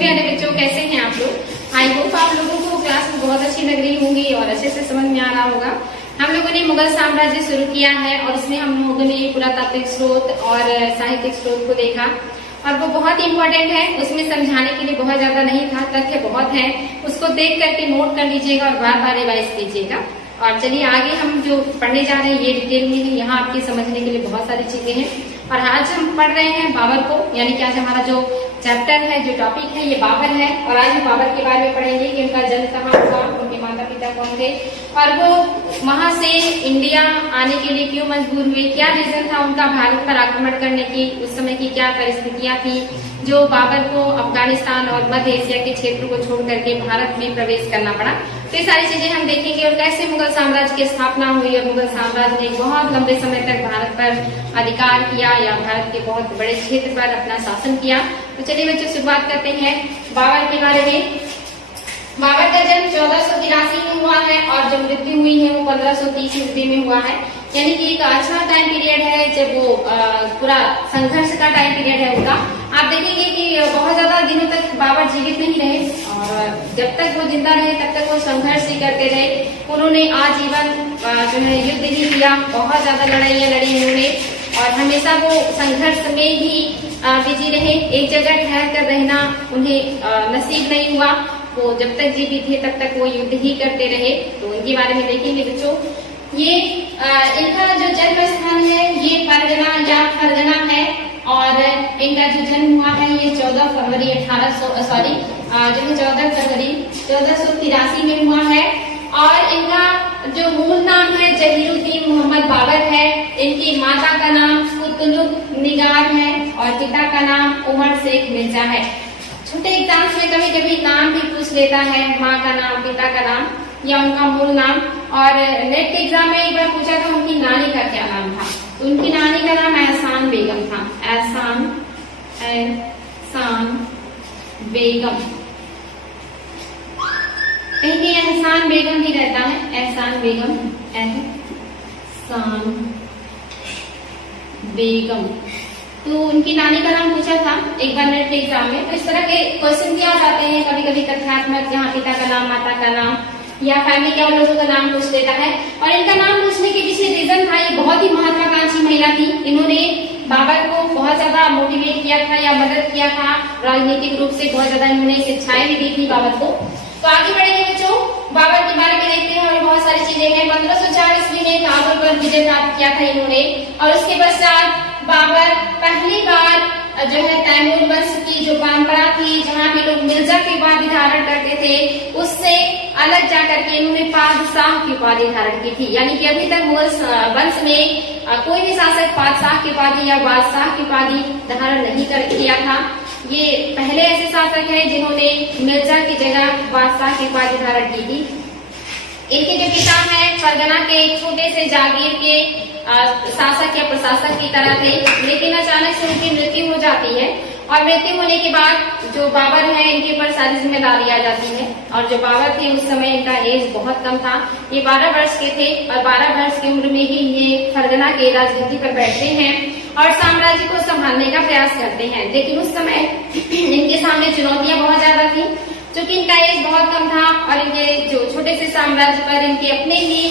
प्यारे बच्चों, कैसे हैं आप लोग? आई होप आप लोगों को क्लास में बहुत अच्छी लग रही होंगी और अच्छे से समझ में आ रहा होगा। हम लोगों ने मुगल साम्राज्य शुरू किया है और उसमें हम लोगों ने पुरातात्विक स्रोत और साहित्यिक स्रोत को देखा और वो बहुत इंपॉर्टेंट है। उसमें समझाने के लिए बहुत ज्यादा नहीं था, तथ्य बहुत है, उसको देख करके नोट कर लीजिएगा और बार बार रिवाइज कीजिएगा। और चलिए आगे हम जो पढ़ने जा रहे हैं ये डिटेल में है, यहाँ आपके समझने के लिए बहुत सारी चीजें हैं। और आज हम पढ़ रहे हैं बाबर को, यानी कि आज हमारा जो चैप्टर है, जो टॉपिक है, ये बाबर है। और आज हम बाबर के बारे में पढ़ेंगे कि उनका जन्म कहाँ हुआ, उनके माता पिता कौन थे और वो वहां से इंडिया आने के लिए क्यों मजबूर हुए, क्या रीजन था उनका भारत पर आक्रमण करने की, उस समय की क्या परिस्थितियां थी जो बाबर को अफगानिस्तान और मध्य एशिया के क्षेत्र को छोड़ करके भारत में प्रवेश करना पड़ा। तो ये सारी चीजें हम देखेंगे और कैसे मुगल साम्राज्य की स्थापना हुई और मुगल साम्राज्य ने बहुत लंबे समय तक भारत पर अधिकार किया या भारत के बहुत बड़े क्षेत्र पर अपना शासन किया। तो चलिए बच्चों शुरुआत करते हैं बाबर के बारे में। बाबर का जन्म 1483 में हुआ है और जो मृत्यु हुई है वो 1530 ईस्वी में हुआ है, यानी कि एक अच्छा टाइम पीरियड है जब वो पूरा संघर्ष का टाइम पीरियड है उनका। आप देखेंगे कि बहुत ज्यादा दिनों तक बाबर जीवित नहीं रहे और जब तक वो जिंदा रहे तब तक वो संघर्ष ही करते रहे। उन्होंने आजीवन जो है युद्ध ही किया, बहुत ज्यादा लड़ाइयाँ लड़ी उन्होंने और हमेशा वो संघर्ष में ही बिजी रहे। एक जगह ठहर कर रहना उन्हें नसीब नहीं हुआ, वो जब तक जीवित थे तब तक वो युद्ध ही करते रहे। तो इनके बारे में देखेंगे बच्चों। ये इनका जो जन्म स्थान है ये फरगना या फरगना है और इनका जो जन्म हुआ है ये 14 फरवरी 1483 में हुआ है। और इनका जो मूल नाम है जहीरुद्दीन मोहम्मद बाबर है। इनकी माता का नाम कुतुलुक निगार है और पिता का नाम उमर शेख मिर्जा है। छोटे एग्जाम्स में कभी कभी नाम भी पूछ लेता है, माँ का नाम, पिता का नाम या उनका मूल नाम। और नेट के एग्जाम में एक बार पूछा था उनकी नानी का क्या नाम था, तो उनकी नानी का नाम एहसान बेगम था। एहसान बेगम, कहीं एहसान बेगम ही रहता है, एहसान बेगम, एहसान बेगम। तो उनकी नानी का नाम पूछा था एक बार नेट के एग्जाम में। तो इस तरह के क्वेश्चन भी आ जाते हैं कभी कभी तथ्यात्मक, जहाँ पिता का नाम, माता का नाम या फैमिली के लोगों का नाम पूछ लेता है। और इनका नाम पूछने के पीछे रीजन था, ये बहुत ही महत्वाकांक्षी महिला थी। इन्होंने बाबर को बहुत ज्यादा मोटिवेट किया था या मदद किया था राजनीतिक रूप से, बहुत ज्यादा इन्होंने शिक्षाएं भी दी थी बाबर को। तो आगे बढ़ेंगे बच्चों, बाबर के बारे में देखते हैं और बहुत सारी चीजें हैं। 1504 ईस्वी में काबुल पर विजय प्राप्त किया था इन्होंने और उसके पश्चात बाबर पहली बार जो है तैमूर वंश की जो परंपरा थी, जहाँ पे लोग मिर्जा की उपाधि धारण करते थे, उससे अलग जाकर के इन्होंने बादशाह की उपाधि धारण की थी। यानी कि अभी तक मुगल वंश में कोई भी शासक बादशाह की उपाधि या बादशाह की उपाधि धारण नहीं किया था। ये पहले ऐसे शासक है जिन्होंने मिर्जा की जगह बादशाह की उपाधि धारण की थी। इनके जो पिता हैं फरगना के एक छोटे से जागीर के शासक या प्रशासक की तरह थे, लेकिन अचानक से उनकी मृत्यु हो जाती है और मृत्यु होने के बाद जो बाबर है इनके ऊपर सारी जिम्मेदारी आ जाती है। और जो बाबर थे उस समय इनका एज बहुत कम था, ये 12 वर्ष के थे और 12 वर्ष की उम्र में ही ये फरगना के राजगद्दी पर बैठते हैं और साम्राज्य को संभालने का प्रयास करते हैं। लेकिन उस समय इनके सामने चुनौतियां बहुत ज्यादा थी, क्योंकि इनका एज बहुत कम था और इनके जो छोटे से साम्राज्य पर इनके अपने ही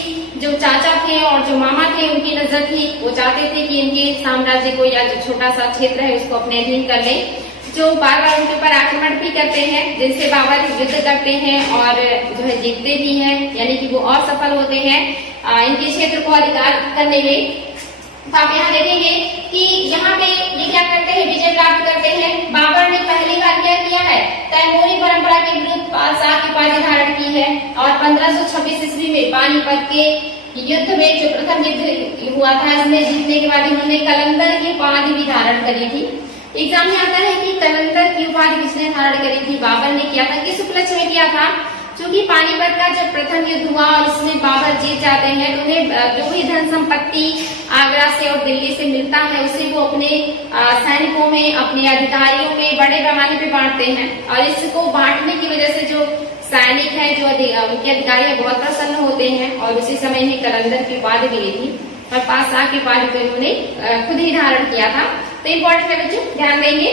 जो चाचा थे और जो मामा थे उनकी नजर थी। वो चाहते थे कि इनके साम्राज्य को या जो छोटा सा क्षेत्र है उसको अपने अधीन कर ले, जो बार बार उनके ऊपर आक्रमण भी करते हैं, जिनसे बाबर युद्ध करते हैं और जो है जीतते भी हैं, यानी कि वो और सफल होते हैं इनके क्षेत्र को अधिकार करने में। तो आप यहाँ देखेंगे कि यहाँ पे ये क्या करते हैं, विजय प्राप्त करते हैं। बाबर ने पहली बार क्या किया है, तैमूरी परंपरा के विरुद्ध बादशाह की उपाधि धारण की है और 1526 ईस्वी में पानीपत के युद्ध में जो प्रथम युद्ध हुआ था, इसमें जीतने के बाद इन्होंने कलंदर की उपाधि भी धारण करी थी। एग्जाम में आता है कि कलंदर की उपाधि किसने धारण करी थी, बाबर ने किया था। किस उपलक्ष्य में किया था, क्योंकि पानीपत का जब प्रथम युद्ध हुआ और इसमें बाबर जीत जाते हैं तो उन्हें जो भी धन संपत्ति आगरा से और दिल्ली से मिलता है उसे वो अपने सैनिकों में, अपने अधिकारियों में बड़े पैमाने पे बांटते हैं। और इसको बांटने की वजह से जो सैनिक है, जो उनके अधिकारी बहुत प्रसन्न होते हैं और उसी समय इन्हें कलंदर की उपाधि मिली थी और बादशाह की उपाधि को इन्होंने खुद ही धारण किया था। तो इम्पोर्टेंट है बच्चों, ध्यान देंगे।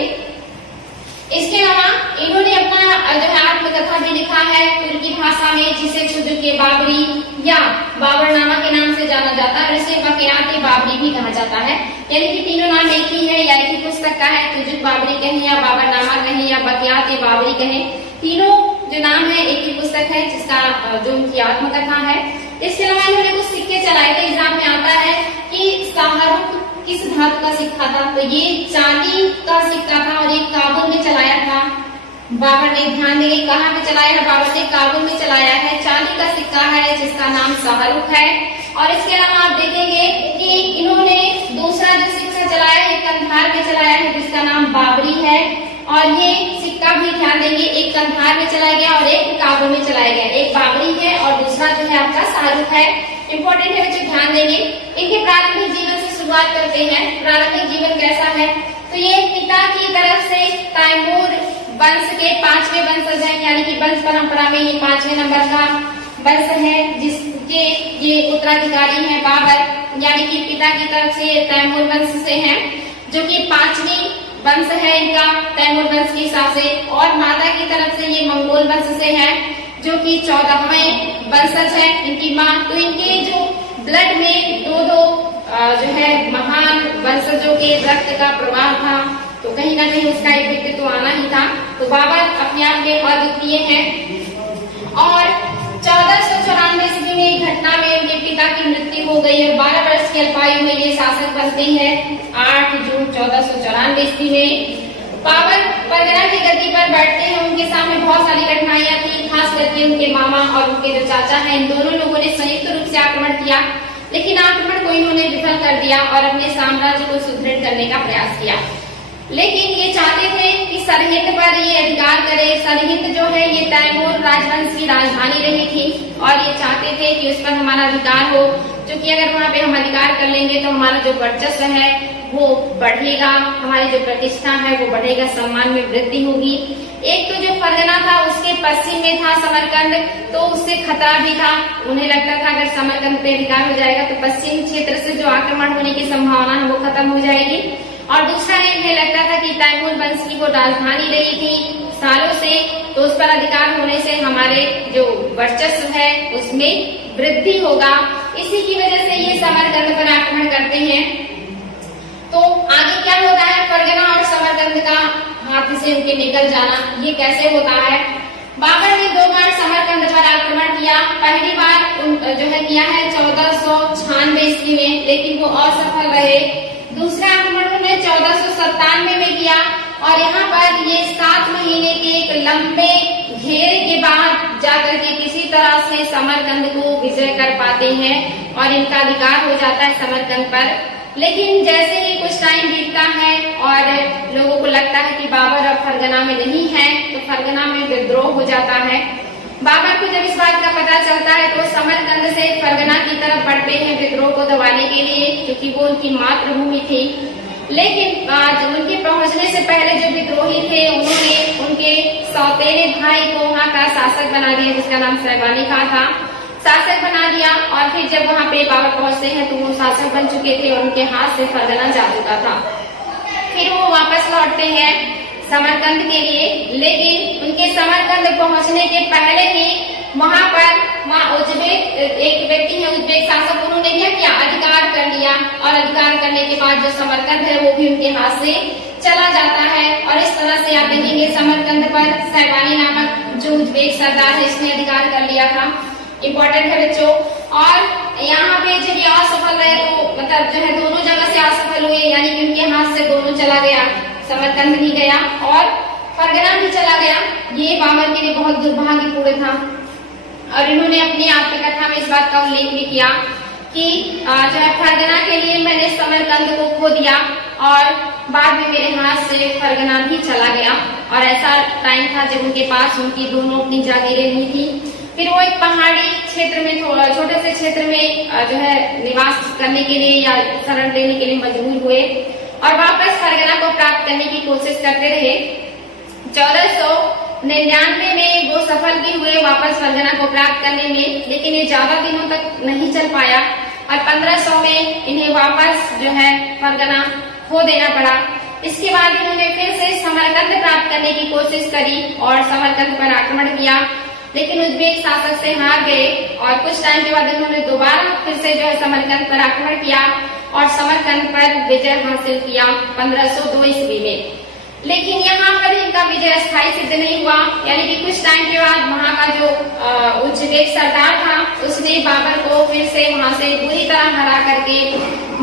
इसके अलावा इन्होंने अपना जो है आत्मकथा भी लिखा है तुर्की भाषा में, जिसे तुजुक बाबरी या बाबरनामा के नाम से जाना जाता है, और इसे वाकयात बाबरी भी कहा जाता है। यानी कि तीनों नाम एक ही है या एक ही पुस्तक का है, तुजुक बाबरी कहें या बाबरनामा कहें या वाकयात बाबरी कहें, तीनों जो नाम है एक ही पुस्तक है जिसका जो उनकी आत्मकथा है। इसके अलावा इन्होंने कुछ सिक्के चलाए थे, एग्जाम में आता है कि शाहरुख किस धातु का सिक्का था, तो ये चांदी का सिक्का था और ये काबुल में चलाया था बाबर ने। ध्यान देंगे कहाँ पे चलाया है बाबर ने, काबुल में चलाया है। चांदी का सिक्का है जिसका नाम शाहरुख है। और इसके अलावा आप देखेंगे कि इन्होंने दूसरा जो सिक्का चलाया है कंधार में चलाया है जिसका नाम बाबरी है, और ये सिक्का भी ध्यान देंगे एक कंधार में चलाया गया और एक काबुल में चलाया गया, एक बाबरी है और दूसरा जो है आपका शाहरुख है। इंपॉर्टेंट है बच्चों, ध्यान देंगे। इनके प्रारंभिक जीवन से शुरुआत करते हैं। प्रारंभिक जीवन कैसा है, तो ये पिता की तरफ से तैमूर वंश के 5वें वंशज हैं, यानी कि वंश परंपरा में ये 5वें नंबर का वंश है जिसके ये उत्तराधिकारी हैं बाबर, यानी कि पिता की तरफ से तैमूर वंश से हैं, जो कि 5वीं वंश है इनका तैमूर वंश के हिसाब से। और माता की तरफ से ये मंगोल वंश से है, जो कि 14वें वंशज है इनकी माँ। तो इनके जो ब्लड में दो जो है महान वंशजों के रक्त का प्रवाह था, तो कहीं ना कहीं उसका एक व्यक्तित्व तो आना ही था। तो बाबर अपने आप में अद्वितीय है। और 1494 ईस्वी में एक घटना में उनके पिता की मृत्यु हो गई और 12 वर्ष की अल्पायु में ये शासक बनते हैं। 8 जून 1494 ईस्वी में बाबर परगना की गद्दी पर बैठते हैं। उनके सामने बहुत सारी कठिनाइयां थी, खास करके उनके मामा और उनके जो चाचा हैं, इन दोनों लोगों ने संयुक्त रूप से आक्रमण किया, लेकिन आक्रमण को इन्होंने विफल कर दिया और अपने साम्राज्य को सुदृढ़ करने का प्रयास किया। लेकिन ये चाहते थे कि सरहिंद पर ये अधिकार करे। सरहिंद जो है ये तैमूर राजवंश की राजधानी रही थी और ये चाहते थे कि उस पर हमारा अधिकार हो, क्योंकि अगर वहाँ पे हम अधिकार कर लेंगे तो हमारा जो वर्चस्व है वो बढ़ेगा, हमारी जो प्रतिष्ठा है वो बढ़ेगा, सम्मान में वृद्धि होगी। एक तो जो फरगना था उसके पश्चिम में था समरकंद, तो उससे खतरा भी था। उन्हें लगता था अगर समरकंद पे अधिकार हो जाएगा तो पश्चिम क्षेत्र से जो आक्रमण होने की संभावना है वो खत्म हो जाएगी। और दूसरा इन्हें लगता था कि तैमूर वंश की वो राजधानी रही थी सालों से, तो उस पर अधिकार होने से हमारे जो वर्चस्व है उसमें वृद्धि होगा। इसी की वजह से ये समरकंद पर आक्रमण करते हैं। तो आगे क्या होता है, फरगना और समरकंद का हाथ से उनके निकल जाना, ये कैसे होता है। बाबर ने 2 बार समरकंद पर आक्रमण किया। पहली बार जो है किया है 1496 ईस्वी में, लेकिन वो असफल रहे। दूसरा आक्रमण उन्होंने 1497 में किया और यहाँ पर ये 7 महीने के एक लंबे घेरे के बाद जाकर के किसी तरह से समरकंद को विजय कर पाते हैं और इनका अधिकार हो जाता है समरकंद पर। लेकिन जैसे ही कुछ टाइम बीतता है और लोगों को लगता है कि बाबर अब फरगना में नहीं है, तो फरगना में विद्रोह हो जाता है। बाबर को जब इस बात का पता चलता है तो समरकंद से फरगना की तरफ बढ़ते हैं विद्रोह को दबाने के लिए, क्योंकि वो उनकी मातृभूमि थी। लेकिन उनके पहुंचने से पहले जो विद्रोही थे उन्होंने उनके सौतेले भाई को वहाँ का शासक बना दिया, जिसका नाम शैबानी खान था, शासक बना दिया। और फिर जब वहाँ पे बाबर पहुंचते हैं तो वो शासक बन चुके थे और उनके हाथ से फरगना जा चुका था। फिर वो वापस लौटते हैं समरकंद के लिए, लेकिन उनके समरकंद पहुंचने के पहले ही वहाँ उज्बेक एक व्यक्ति है, उज्बेक शासक, उन्होंने क्या किया, अधिकार कर लिया। और अधिकार करने के बाद जो समरकंद है वो भी उनके हाथ से चला जाता है। और इस तरह से आप देखेंगे समरकंद पर शैबानी नामक जो उज्बेक सरदार है इसने अधिकार कर लिया था। इम्पोर्टेंट है बच्चों। और यहाँ पे जब ये असफल रहे तो मतलब जो है दोनों जगह से असफल हुए, यानी कि उनके हाथ से दोनों चला गया, समरकंद भी गया और फरगना भी चला गया। ये बाबर के लिए बहुत दुर्भाग्यपूर्ण था। और इन्होंने अपनी आत्मकथा में इस बात का उल्लेख भी किया कि जो है फरगना के लिए मैंने समरकंद को खो दिया और बाद में मेरे हाथ से फरगना भी चला गया। और ऐसा टाइम था जब उनके पास उनकी दोनों अपनी जागीरें नहीं थी। फिर वो एक पहाड़ी क्षेत्र में, थोड़ा छोटे से क्षेत्र में जो है निवास करने के लिए या शरण लेने के लिए मजबूर हुए और वापस फरगना को प्राप्त करने की कोशिश करते रहे। 1499 में वो सफल भी हुए वापस फरगना को प्राप्त करने में, लेकिन ये ज्यादा दिनों तक नहीं चल पाया और 1500 में इन्हें वापस जो है फरगना खो देना पड़ा। इसके बाद इन्होंने फिर से समरकंद प्राप्त करने की कोशिश करी और समरकंद पर आक्रमण किया, लेकिन उज्बेक शासक से हार गए और कुछ टाइम के बाद इन्होंने दोबारा फिर से जो है समरकंद पर आक्रमण किया और समरकंद पर विजय हासिल किया 1502 ईस्वी में। लेकिन यहाँ पर इनका विजय स्थायी सिद्ध नहीं हुआ, यानी कि कुछ टाइम के बाद वहाँ का जो उज्बेक सरदार था उसने बाबर को फिर से वहाँ से बुरी तरह हरा करके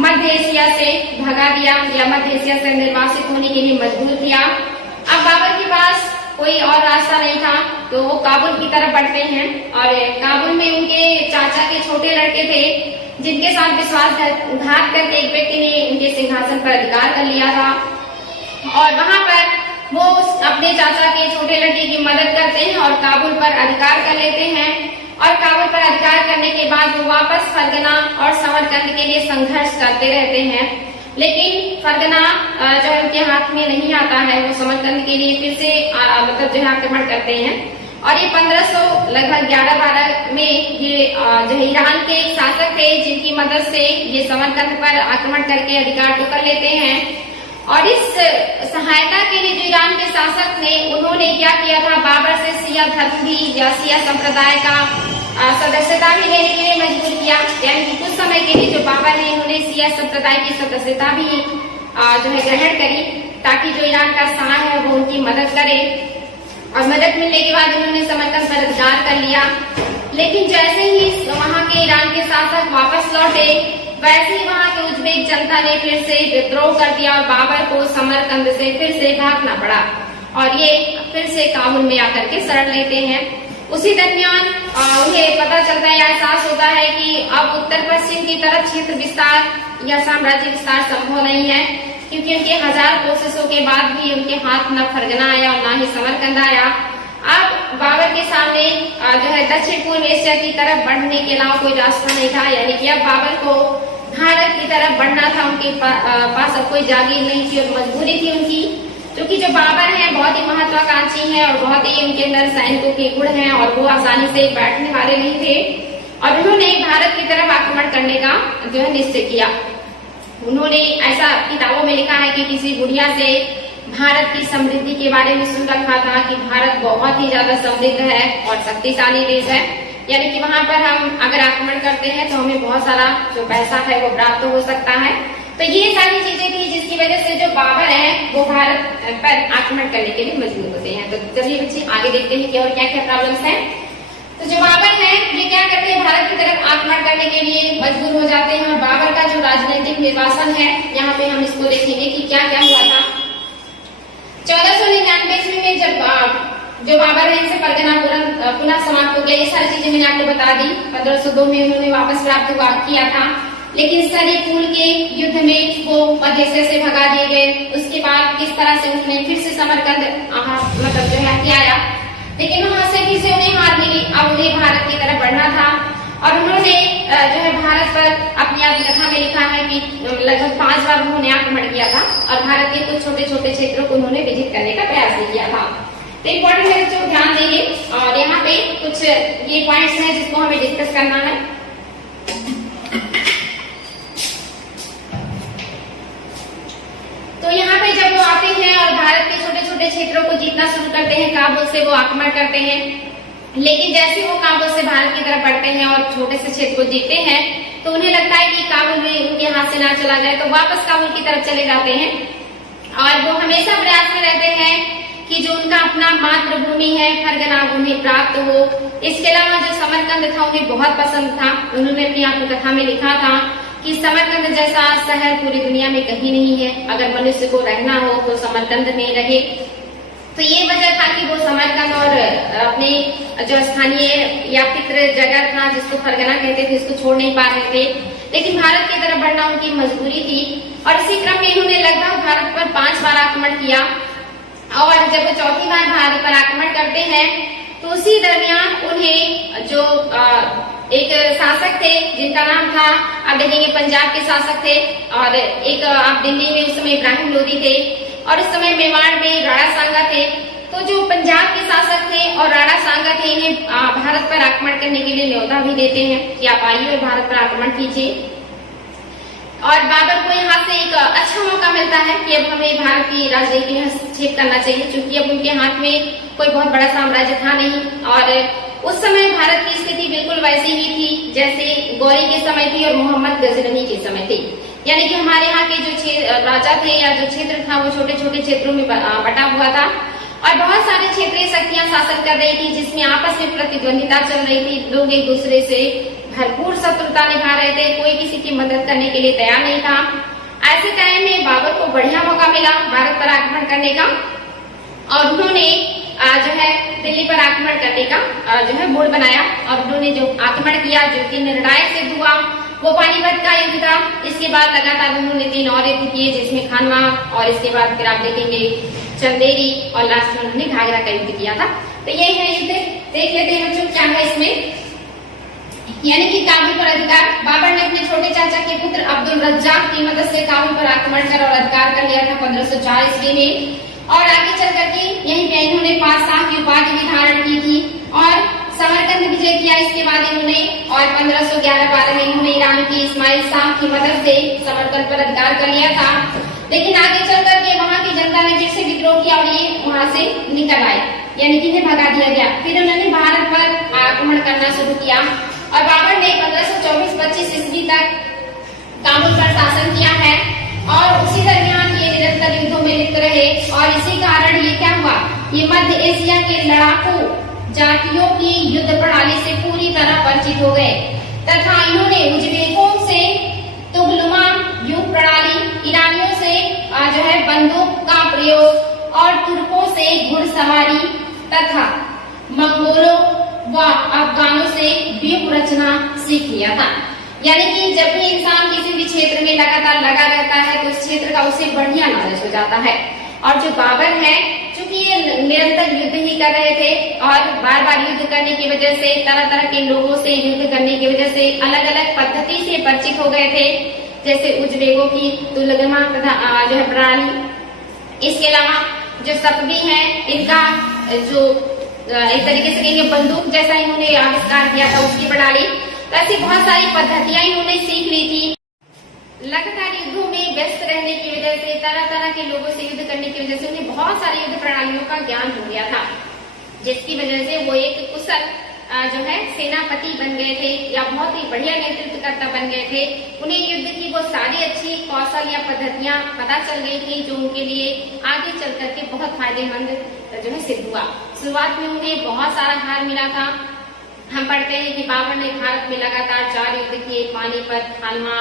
मध्य एशिया से भगा दिया या मध्य एशिया से निर्वासित होने के लिए मजबूर किया। अब बाबर के पास कोई और रास्ता नहीं था, तो वो काबुल की तरफ बढ़ते हैं और काबुल में उनके चाचा के छोटे लड़के थे जिनके साथ विश्वासघात करके एक व्यक्ति ने उनके सिंहासन पर अधिकार कर लिया था और वहां पर वो अपने चाचा के छोटे लड़के की मदद करते हैं और काबुल पर अधिकार कर लेते हैं और काबुल पर अधिकार करने के बाद वो वापस फरगना और समरकंद के लिए संघर्ष करते रहते हैं। लेकिन फरगना जो उनके हाथ में नहीं आता है, वो समरकंद के लिए फिर से मतलब जो है आक्रमण करते हैं और ये 1500 लगभग 11-12 में ये जो ईरान के एक शासक थे जिनकी मदद से ये समरकंद पर आक्रमण करके अधिकार तो कर लेते हैं। और इस सहायता के लिए जो ईरान के शासक ने उन्होंने क्या किया था, बाबर से शिया धर्म भी या शिया संप्रदाय का सदस्यता भी लेने के लिए मजबूर किया, यानी कि कुछ समय के लिए जो बाबर है इन्होंने शिया संप्रदाय की सदस्यता भी जो है ग्रहण करी ताकि जो ईरान का शाह है वो उनकी मदद करे और मदद मिलने के बाद इन्होंने समरकंद पर अधिकार कर लिया। लेकिन जैसे ही वहाँ के ईरान के शासक वापस लौटे वैसे ही वहाँ के उज्बेक जनता ने फिर से विद्रोह कर दिया और बाबर को समरकंद से फिर से भागना पड़ा और ये फिर से काबुल में आकर के शरण लेते हैं। उसी दरमियान उन्हें पता चलता है या एहसास होता है कि अब उत्तर पश्चिम की तरफ क्षेत्र विस्तार या साम्राज्य विस्तार संभव नहीं है, क्योंकि उनके 1000 कोशिशों के बाद भी उनके हाथ न फरगना आया और न ही समरकंद आया। अब बाबर के सामने जो है दक्षिण पूर्व एशिया की तरफ बढ़ने के अलावा कोई रास्ता नहीं था, यानी कि अब बाबर को भारत की तरफ बढ़ना था। उनके पास अब कोई जागीर नहीं थी और मजबूरी थी उनकी, क्योंकि जो बाबर हैं बहुत ही महत्वाकांक्षी हैं और बहुत ही उनके अंदर सैनिकों के गुण हैं और वो आसानी से बैठने वाले नहीं थे और उन्होंने भारत की तरफ आक्रमण करने का जो है निश्चय किया। उन्होंने ऐसा किताबों में लिखा है कि किसी बुढ़िया से भारत की समृद्धि के बारे में सुन रखा था कि भारत बहुत ही ज्यादा समृद्ध है और शक्तिशाली देश है, यानी कि वहां पर हम अगर आक्रमण करते हैं तो हमें बहुत सारा जो पैसा है वो प्राप्त हो सकता है। तो ये सारी चीजें थी जिसकी वजह से जो बाबर है वो भारत पर आक्रमण करने के लिए मजबूर होते हैं। तो चलिए बच्चे आगे देखते हैं कि और क्या क्या प्रॉब्लम्स हैं। तो जो बाबर है ये क्या करते हैं, भारत की तरफ आक्रमण करने के लिए मजबूर हो जाते हैं। बाबर का जो राजनीतिक निर्वासन है यहाँ पे हम इसको देखेंगे कि क्या क्या हुआ था। 1499 ईस्वी में जब जो बाबर है इनसे फरगना पुनः समाप्त हो गया, ये सारी चीजें मैंने आपको बता दी। 1502 में उन्होंने वापस प्राप्त किया था, लेकिन सरीपुल के युद्ध में वो मध्य एशिया से भगा दिए गए। उसके बाद किस तरह से उन्होंने फिर से समरकंद मतलब जो है आया, लेकिन वहां से फिर से उन्हें हार मिली। अब उन्हें भारत की तरफ बढ़ना था और उन्होंने जो है भारत पर अपनी आत्मकथा में लिखा है कि लगभग 5 बार उन्होंने आक्रमण किया था और भारत के कुछ छोटे छोटे क्षेत्रों को उन्होंने विजित करने का प्रयास भी किया था। तो इम्पोर्टेंट है बच्चों, ध्यान देंगे और यहाँ पे कुछ ये पॉइंट्स हैं जिसको हमें डिस्कस करना है। तो यहाँ पे जब वो आते हैं और भारत के छोटे छोटे क्षेत्रों को जीतना शुरू करते हैं, काबुल से वो आक्रमण करते हैं, लेकिन जैसे वो काबुल से भारत की तरफ बढ़ते हैं और छोटे से क्षेत्र को जीतते हैं तो उन्हें लगता है कि काबुल में उनके हाथ से ना चला जाए, तो वापस काबुल की तरफ चले जाते हैं और वो हमेशा प्रयास में रहते हैं कि जो उनका अपना मातृभूमि है फरगना उन्हें प्राप्त हो। इसके अलावा जो समरकंद था उन्हें बहुत पसंद था। उन्होंने अपनी आत्मकथा में लिखा था कि समरकंद जैसा शहर पूरी दुनिया में कहीं नहीं है, अगर मनुष्य को रहना हो तो समरकंद में रहे। तो ये वजह था कि वो समरकंद और अपने जो स्थानीय या पितृ जगह था जिसको फरगना कहते थे इसको छोड़ नहीं पा रहे थे, लेकिन भारत की तरफ बढ़ना उनकी मजबूरी थी। और इसी क्रम में इन्होंने लगभग भारत पर 5 बार आक्रमण किया और जब वो चौथी बार भारत पर आक्रमण करते हैं तो उसी दरमियान उन्हें जो एक शासक थे जिनका नाम था, आप देखेंगे पंजाब के शासक थे और एक आप दिल्ली में उस समय इब्राहिम लोदी थे और उस समय मेवाड़ में राणा सांगा थे। तो जो पंजाब के शासक थे और राणा सांगा थे इन्हें भारत पर आक्रमण करने के लिए न्योता भी देते हैं कि आप आइए और भारत पर आक्रमण कीजिए। और बाबर को यहाँ से एक अच्छा मौका मिलता है कि अब हमें भारत की राजनीति में हस्तक्षेप करना चाहिए, क्योंकि अब उनके हाथ में कोई बहुत बड़ा साम्राज्य था नहीं। और उस समय भारत की स्थिति बिल्कुल वैसी ही थी जैसे गौरी के समय थी और मोहम्मद गजनवी के समय थी। यानी कि हमारे यहाँ के जो राजा थे या जो क्षेत्र था वो छोटे छोटे क्षेत्रों में बटा हुआ था और बहुत सारे क्षेत्रीय शक्तियां शासन कर रही थी, जिसमें आपस में प्रतिद्वंदिता चल रही थी। लोग एक दूसरे से भरपूर शत्रुता निभा रहे थे, कोई किसी की मदद करने के लिए तैयार नहीं था। ऐसे टाइम में बाबर को बढ़िया मौका मिला भारत पर आक्रमण करने का और उन्होंने जो है दिल्ली पर आक्रमण करने का जो है मूड बनाया और उन्होंने जो आक्रमण किया जो कि निर्णायक सिद्ध हुआ वो पानीपत का युद्ध था। इसके बाद लगातार उन्होंने 3 और युद्ध किए, जिसमें खानवा और इसके बाद फिर आप देखेंगे चंदेरी और लास्ट में उन्होंने घाघरा का युद्ध किया था। तो ये है युद्ध। देख लेते हैं बच्चों क्या है इसमें। यानी कि काबुल पर अधिकार, बाबर ने अपने छोटे चाचा के पुत्र अब्दुल रज्जाक की मदद से काबुल पर आक्रमण कर और अधिकार कर लिया था 1504 ईस्वी में। और आगे चल करके यहीं पे इन्होंने बादशाह की उपाधि भी धारण की थी और समरकंद विजय किया। इसके बाद इन्होंने और 1511-12 में इन्होंने ईरान की इस्माइल शाह की मदद से समरकंद पर अधिकार कर लिया था। लेकिन आगे चल करके वहाँ की जनता ने फिर से विद्रोह किया और ये वहाँ से निकल आए, यानी कि इन्हें भगा दिया गया। फिर उन्होंने भारत पर आक्रमण करना शुरू किया और बाबर ने 1524-25 ईस्वी तक काबुल पर शासन किया है और उसी दरमियान ये निरंतर युद्धों में लिप्त रहे। और इसी कारण ये क्या हुआ, ये मध्य एशिया के लड़ाकू जातियों की युद्ध प्रणाली से पूरी तरह परिचित हो गए तथा इन्होंने उज्बेकों से तुगलमा युद्ध प्रणाली, ईरानियों से जो है बंदूक का प्रयोग और तुर्कों से घुड़सवारी तथा मंगोलों व अफगानों से व्यूह रचना सीख लिया था। यानी कि जब भी इंसान किसी भी क्षेत्र में लगातार लगा रहता है तो उस क्षेत्र का उसे बढ़िया नॉलेज हो जाता है। और जो बाबर है, चूंकि ये निरंतर युद्ध ही कर रहे थे और बार बार युद्ध करने की वजह से, तरह तरह के लोगों से युद्ध करने की वजह से अलग अलग पद्धति से परिचित हो गए थे, जैसे उज्बेकों की तुगलमा तथा जो है प्रणाली। इसके अलावा जो सफवी है, इनका जो एक तरीके से कहेंगे बंदूक जैसा इन्होंने आविष्कार किया था उसकी प्रणाली। तो ऐसी बहुत सारी पद्धतियां इन्होंने सीख ली थी। लगातार युद्धों में व्यस्त रहने की वजह से, तरह तरह के लोगों से युद्ध करने की वजह से उन्हें बहुत सारी युद्ध प्रणालियों का ज्ञान हो गया था, जिसकी वजह से वो एक कुशल जो है सेनापति बन गए थे या बहुत ही बढ़िया नेतृत्वकर्ता बन गए थे। उन्हें युद्ध की वो सारी अच्छी कौशल या पद्धतियां पता चल गई थी जो उनके लिए आगे चल करके बहुत फायदेमंद जो है सिद्ध हुआ। शुरुआत में उन्हें बहुत सारा हार मिला था। हम पढ़ते हैं कि बाबर ने भारत में लगातार 4 युद्ध किए, पानीपत, खानवा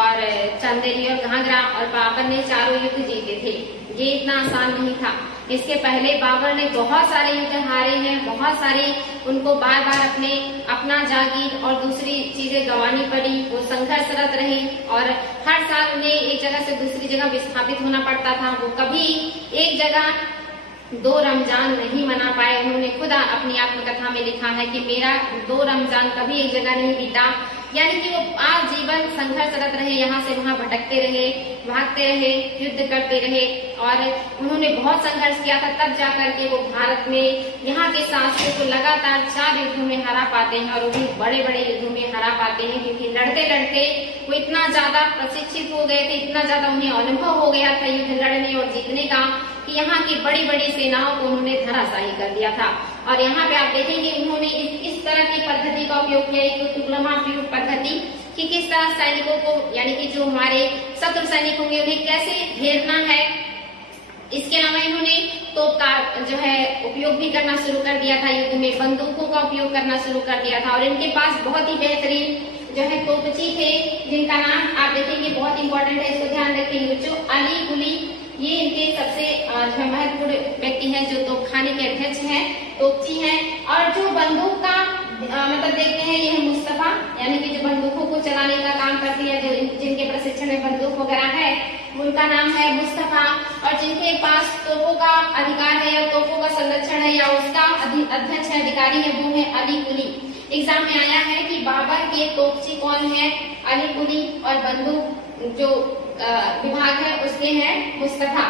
और चंदेरी और घाघरा, और बाबर ने चारों युद्ध जीते थे। ये इतना आसान नहीं था। इसके पहले बाबर ने बहुत सारे युद्ध हारे हैं, बहुत सारे उनको बार बार अपना जागीर और दूसरी चीजें गंवानी पड़ी। वो संघर्षरत रहे और हर साल उन्हें एक जगह से दूसरी जगह विस्थापित होना पड़ता था। वो कभी एक जगह 2 रमजान नहीं मना पाए। उन्होंने खुद अपनी आत्मकथा में लिखा है कि मेरा 2 रमजान कभी एक जगह नहीं बीता। यानी कि वो आजीवन संघर्षरत रहे, यहाँ से वहाँ भटकते रहे, भागते रहे, युद्ध करते रहे और उन्होंने बहुत संघर्ष किया था। तब जाकर के वो भारत में यहाँ के शासकों को लगातार 4 युद्धों में हरा पाते हैं और उन्हें बड़े बड़े युद्धों में हरा पाते हैं, क्योंकि लड़ते लड़ते वो इतना ज्यादा प्रशिक्षित हो गए थे, इतना ज्यादा उन्हें अनुभव हो गया था युद्ध लड़ने और जीतने का कि यहाँ की बड़ी बड़ी सेनाओं को उन्होंने धराशायी कर दिया था। और यहाँ पे आप देखेंगे उन्होंने इस तरह की पद्धति का उपयोग किया, एक तो तुगलमा व्यूह पद्धति कि किस तरह सैनिकों को, यानी कि जो हमारे शत्रु सैनिक होंगे उन्हें कैसे घेरना है। इसके अलावा इन्होंने तोप का जो है उपयोग भी करना शुरू कर दिया था, युद्ध में बंदूकों का उपयोग करना शुरू कर दिया था। और इनके पास बहुत ही बेहतरीन जो है तोपची थे, जिनका नाम आप देखेंगे बहुत इंपॉर्टेंट है, इसको ध्यान रखेंगे बच्चों, अली कुली। ये इनके सबसे महत्वपूर्ण व्यक्ति हैं जो तोपखाने के अध्यक्ष हैं, तोपची हैं। और जो बंदूक का मतलब देखते हैं ये है मुस्तफा, यानी कि जो बंदूकों को चलाने का काम करती है, जो जिनके प्रशिक्षण में बंदूक वगैरह है, उनका नाम है मुस्तफा। और जिनके पास तोपों का अधिकार है या तोपों का संरक्षण है या उसका अध्यक्ष है, अधिकारी है, वो है अली कुली। एग्जाम में आया है कि बाबर के तोपची कौन है, अली कुली, और बंदूक जो विभाग है उसके हैं मुस्तफा।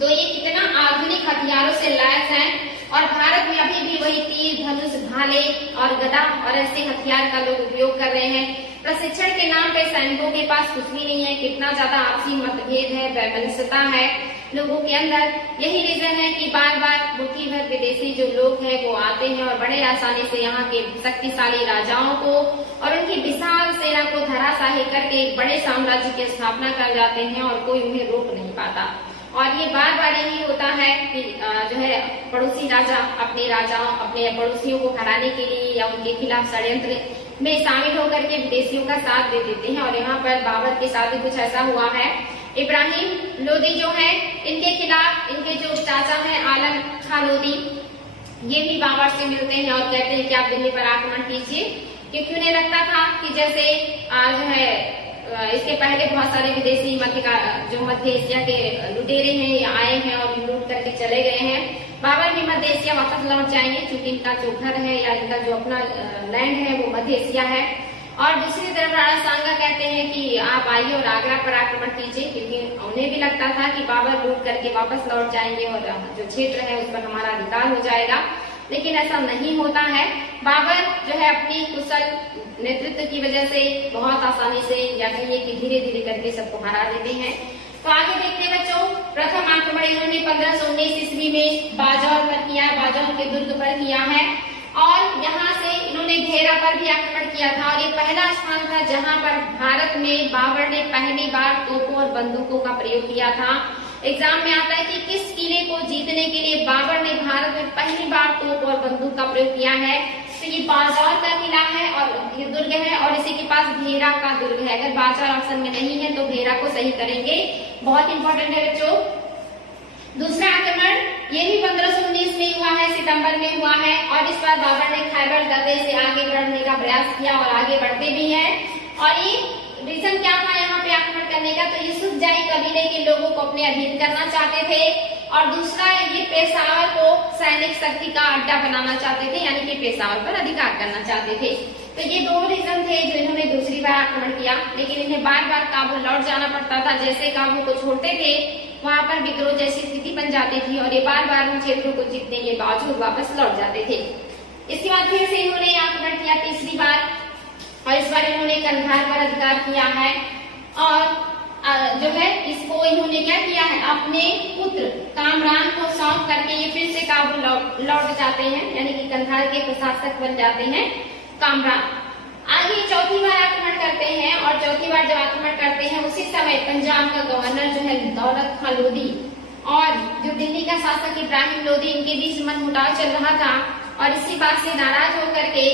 तो ये कितना आधुनिक हथियारों से लैस हैं और भारत में अभी भी वही तीर, धनुष, भाले और गदा और ऐसे हथियार का लोग उपयोग कर रहे हैं। प्रशिक्षण के नाम पे सैनिकों के पास कुछ भी नहीं है, कितना ज्यादा आपसी मतभेद है, वैमनस्यता है लोगों के अंदर। यही रीजन है कि बार बार मुट्ठी भर विदेशी जो लोग हैं वो आते हैं और बड़े आसानी से यहाँ के शक्तिशाली राजाओं को और उनकी विशाल सेना को धराशाही करके एक बड़े साम्राज्य की स्थापना कर जाते हैं और कोई उन्हें रोक नहीं पाता। और ये बार बार यही होता है कि जो है पड़ोसी राजा अपने पड़ोसियों को हराने के लिए या उनके खिलाफ षड्यंत्र में शामिल होकर के विदेशियों का साथ दे देते हैं। और यहाँ पर बाबर के साथ भी कुछ ऐसा हुआ है। इब्राहिम लोदी जो है इनके खिलाफ इनके जो चाचा हैं आलम खां लोदी, ये भी बाबर से मिलते हैं और कहते हैं कि आप दिल्ली पर आक्रमण कीजिए, क्योंकि उन्हें लगता था कि जैसे जो है इसके पहले बहुत सारे विदेशी मध्य एशिया के लुटेरे हैं ये आए हैं और लूट करके चले गए हैं। बाबर भी मध्य एशिया वापस लौट जाएंगे, क्योंकि इनका जो घर है या इनका जो अपना लैंड है वो मध्य एशिया है। और दूसरी तरफ राणा सांगा कहते हैं कि आप आइए और आगरा पर आक्रमण कीजिए, क्योंकि उन्हें भी लगता था कि बाबर लूट करके वापस लौट जाएंगे और जो क्षेत्र है उस पर हमारा अधिकार हो जाएगा। लेकिन ऐसा नहीं होता है। बाबर जो है अपनी कुशल नेतृत्व की वजह से बहुत आसानी से या कहिए कि धीरे धीरे करके सबको हरा देते हैं। तो आगे देखते हैं बच्चों, प्रथम आक्रमण इन्होंने 1519 ईस्वी में बाजौर पर किया, बाजौर के दुर्ग पर किया है और यहाँ से इन्होंने घेरा पर भी आक्रमण किया था। और ये पहला स्थान था जहाँ पर भारत में बाबर ने पहली बार तोपों और बंदूकों का प्रयोग किया था। एग्जाम में आता है कि किस किले को जीतने के लिए बाबर ने भारत में पहली बार तोप और बंदूक का प्रयोग किया है। तो ये बाजौर का किला है और ये दुर्ग है और इसी के पास घेरा का दुर्ग है। अगर बाजौर ऑप्शन में नहीं है तो घेरा को सही करेंगे, बहुत इंपॉर्टेंट है बच्चों। दूसरा आक्रमण ये भी 1519 में हुआ है, सितंबर में हुआ है और इस बार बाबर ने खैबर दर्रे से आगे बढ़ने का प्रयास किया और आगे बढ़ते भी हैं। और ये रीजन क्या था यहाँ पे आक्रमण करने का, तो यूसुफजाई कबीले के लोगों को अपने अधीन करना चाहते थे और दूसरा ये पेशावर को सैनिक शक्ति का अड्डा बनाना चाहते थे, यानी कि पेशावर पर अधिकार करना चाहते थे। तो ये दो रीजन थे जो इन्होंने दूसरी बार आक्रमण किया। लेकिन इन्हें बार बार काबुल लौट जाना पड़ता था, जैसे काबुल को छोड़ते थे वहां पर विद्रोह जैसी स्थिति बन जाती थी और ये बार बार उन क्षेत्रों को जीतने के बावजूद वापस लौट जाते थे। इसके बाद फिर से इन्होंने आक्रमण किया तीसरी बार और इस बार इन्होंने कंधार पर अधिकार किया है और जो है इसको इन्होंने क्या किया है, अपने पुत्र कामरान को सौंप करके ये फिर से काबुल लौट जाते हैं, यानी कि कंधार के प्रशासक बन जाते हैं कामरान। आगे चौथी बार आक्रमण करते हैं और चौथी बार जब आक्रमण करते हैं उसी समय पंजाब का गवर्नर जो है दौलत खां लोदी और जो दिल्ली का शासक इब्राहिम लोदी, इनके बीच मनमुटाव चल रहा था और इसी बात से नाराज होकर के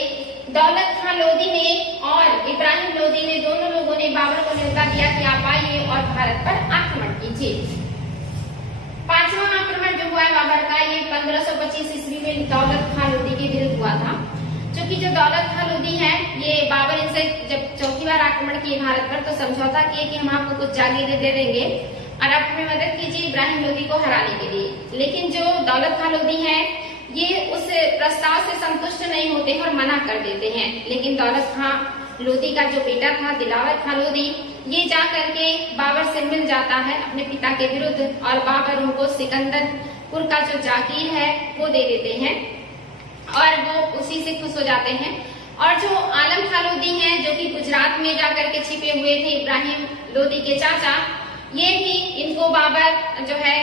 दौलत खां लोदी ने और इब्राहिम लोदी ने दोनों लोगों ने बाबर को न्योता दिया कि आप आइए और भारत पर आक्रमण कीजिए। पांचवा आक्रमण जो हुआ है बाबर का, ये 1525 ईस्वी में दौलत खां लोदी के विरुद्ध हुआ था। क्योंकि जो दौलत खां लोदी है ये बाबर इनसे जब चौथी बार आक्रमण किए भारत पर तो समझौता किए कि हम आपको कुछ जागीरें दे देंगे और आप हमें मदद कीजिए इब्राहिम लोदी को हराने के लिए। लेकिन जो दौलत खां लोदी है ये उस प्रस्ताव से संतुष्ट नहीं होते हैं और मना कर देते हैं। लेकिन दौलत खां लोदी का जो बेटा था दिलावर खां लोदी, ये जा करके बाबर से मिल जाता है अपने पिता के विरुद्ध और बाबर उनको सिकंदरपुर का जो जागीर है वो दे देते हैं और वो उसी से खुश हो जाते हैं। और जो आलम खां लोदी हैं जो कि गुजरात में जाकर के छिपे हुए थे इब्राहिम लोदी के चाचा, ये भी इनको बाबर जो है